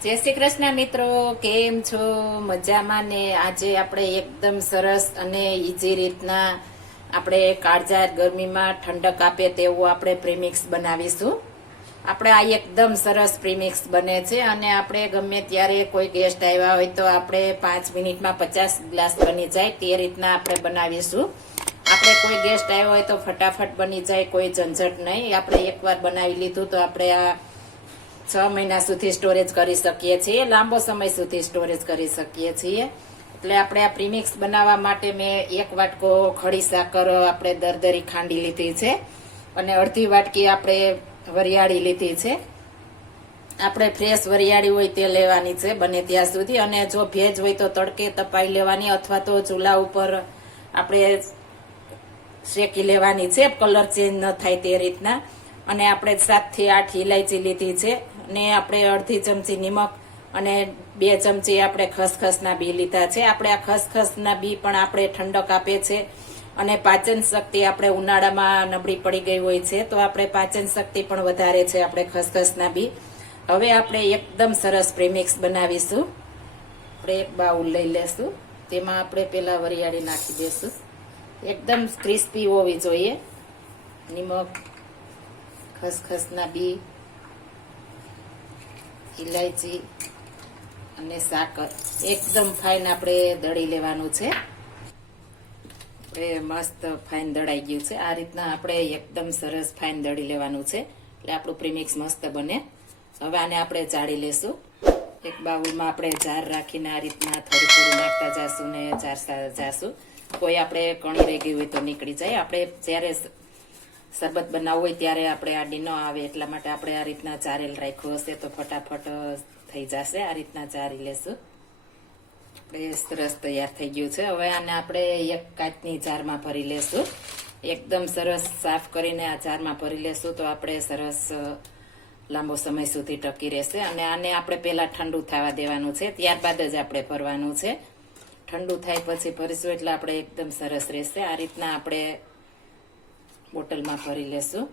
જય શ્રી કૃષ્ણ મિત્રો, કેમ છો? મજામાં ને? આજે આપણે એકદમ સરસ અને ઈઝી રીતના આપણે કાળજા ગરમીમાં ઠંડક આપે તેવું આપણે પ્રીમિક્સ બનાવીશું. આપણે આ એકદમ સરસ પ્રીમિક્સ બને છે અને આપણે ગમે ત્યારે કોઈ ગેસ્ટ આવ્યા હોય તો આપણે પાંચ મિનિટમાં પચાસ ગ્લાસ બની જાય તે રીતના આપણે બનાવીશું. આપણે કોઈ ગેસ્ટ આવ્યો હોય તો ફટાફટ બની જાય, કોઈ ઝંઝટ નહીં. આપણે એકવાર બનાવી લીધું તો આપણે આ છ મહિના સુધી સ્ટોરેજ કરી શકીએ છીએ, લાંબો સમય સુધી સ્ટોરેજ કરી શકીએ છીએ. એટલે આપણે આ પ્રીમિક્સ બનાવવા માટે મેં એક વાટકો ખડી સાકર આપણે દરદરી ખાંડી લીધી છે અને અડધી વાટકી આપણે વરિયાળી લીધી છે. આપણે ફ્રેશ વરિયાળી હોય તે લેવાની છે બને ત્યાં સુધી અને જો ભેજ હોય તો તડકે તપાઈ લેવાની અથવા તો ચૂલા ઉપર આપણે શેકી લેવાની છે, કલર ચેન્જ ન થાય તે રીતના. અને આપણે સાતથી આઠ ઇલાયચી લીધી છે. અને આપણે અડધી ચમચી નિમક અને બે ચમચી આપણે ખસખસના બી લીધા છે. આપણે આ ખસખસના બી પણ આપણે ઠંડક આપે છે અને પાચન શક્તિ આપણે ઉનાળામાં નબળી પડી ગઈ હોય છે, તો આપણે પાચન શક્તિ પણ વધારે છે આપણે ખસખસના બી. હવે આપણે એકદમ સરસ પ્રેમિક્સ બનાવીશું. આપણે બાઉલ લઈ લેશું. તેમાં આપણે પેલા વરિયાળી નાખી દેશું. એકદમ ક્રિસ્પી હોવી જોઈએ. નિમક, ખસખસના બી ઇલાયચી અને સાકર. એકદમ ફાઇન આપણે દળી લેવાનું છે. આપણે મસ્ત ફાઇન દળાઈ ગયું છે. આ રીતના આપણે એકદમ સરસ ફાઇન દળી લેવાનું છે. એટલે આપણું પ્રીમિક્સ મસ્ત બને. હવે આને આપણે ચાળી લેશું. એક બાઉલમાં આપણે જાર રાખીને આ રીતના થોડું થોડું નાખતા જાશું ને ચારતા જાશું. કોઈ આપણે કણી રહી ગયું હોય તો નીકળી જાય. આપણે જ્યારે શરબત બનાવવું હોય ત્યારે આપણે આડી ન આવે એટલા માટે આપણે આ રીતના ચારેલ રાખ્યું હશે તો ફટાફટ થઈ જશે. આ રીતના ચારી લેશું. આપણે સરસ તૈયાર થઈ ગયું છે. હવે આને આપણે એક કાચની જારમાં ભરી લેશું. એકદમ સરસ સાફ કરીને આ જારમાં ભરી લેશું તો આપણે સરસ લાંબો સમય સુધી ટકી રહેશે. અને આને આપણે પહેલા ઠંડુ થવા દેવાનું છે. ત્યારબાદ જ આપણે ભરવાનું છે. ઠંડુ થાય પછી ભરીશું એટલે આપણે એકદમ સરસ રહેશે. આ રીતના આપણે બોટલમાં ભરી લેશું.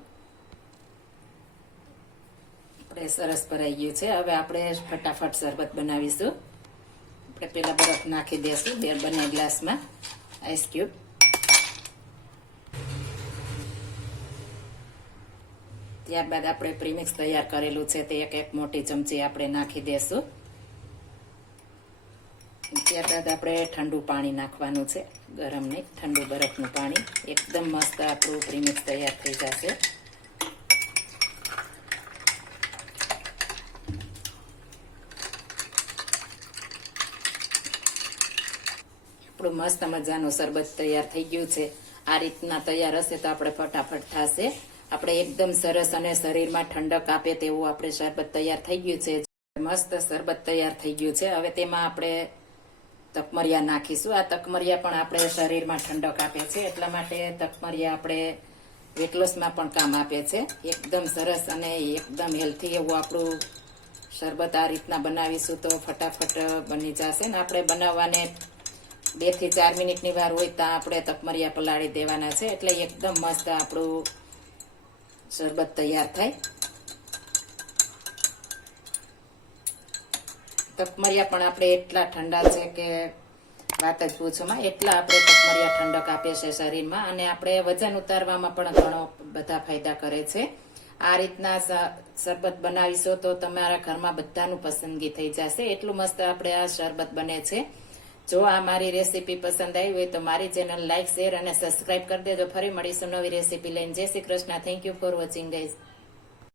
આપણે સરસ ભરાઈ ગયું છે. હવે આપણે ફટાફટ શરબત બનાવીશું. આપણે પેલા બરફ નાખી દઈશું બે બંને ગ્લાસમાં. આઈસ ક્યુબ ત્યારબાદ આપણે પ્રીમિક્સ તૈયાર કરેલું છે તે એક એક મોટી ચમચી આપણે નાખી દેશું. ત્યારબાદ આપણે ઠંડુ પાણી નાખવાનું છે. ગરમ નહીં, ઠંડુ બરફનું પાણી. એકદમ મસ્ત આપણું પ્રીમિક્સ તૈયાર થઈ જશે. આપણું મસ્ત મજાનું શરબત તૈયાર થઈ ગયું છે. આ રીતના તૈયાર હશે તો આપણે ફટાફટ થશે. આપણે એકદમ સરસ અને શરીરમાં ઠંડક આપે તેવું આપણે શરબત તૈયાર થઈ ગયું છે. મસ્ત શરબત તૈયાર થઈ ગયું છે. હવે તેમાં આપણે તકમરિયા નાખીશું. આ તકમરિયા પણ આપણે શરીરમાં ઠંડક આપે છે, એટલા માટે તકમરિયા આપણે વેટલોસમાં પણ કામ આપે છે. એકદમ સરસ અને એકદમ હેલ્થી એવું આપણું શરબત આ રીતના બનાવીશું તો ફટાફટ બની જશે. ને આપણે બનાવવાને બેથી ચાર મિનિટની વાર હોય ત્યાં આપણે તકમરિયા પલાળી દેવાના છે, એટલે એકદમ મસ્ત આપણું શરબત તૈયાર થાય. તકમરિયા પણ આપણે એટલા ઠંડા છે કે વાત જ પૂછોમાં, એટલા આપણે તકમરિયા ઠંડક આપે છે શરીરમાં અને આપણે વજન ઉતારવામાં પણ ઘણો બધા ફાયદા કરે છે. આ રીતના શરબત બનાવીશો તો તમારા ઘરમાં બધાનું પસંદગી થઈ જશે. એટલું મસ્ત આપણે આ શરબત બને છે. જો આ મારી રેસીપી પસંદ આવી હોય તો મારી ચેનલ લાઇક શેર અને સબસ્ક્રાઇબ કરી દેજો. ફરી મળીશું નવી રેસીપી લઈને. જય Shri Krishna. Thank you for watching guys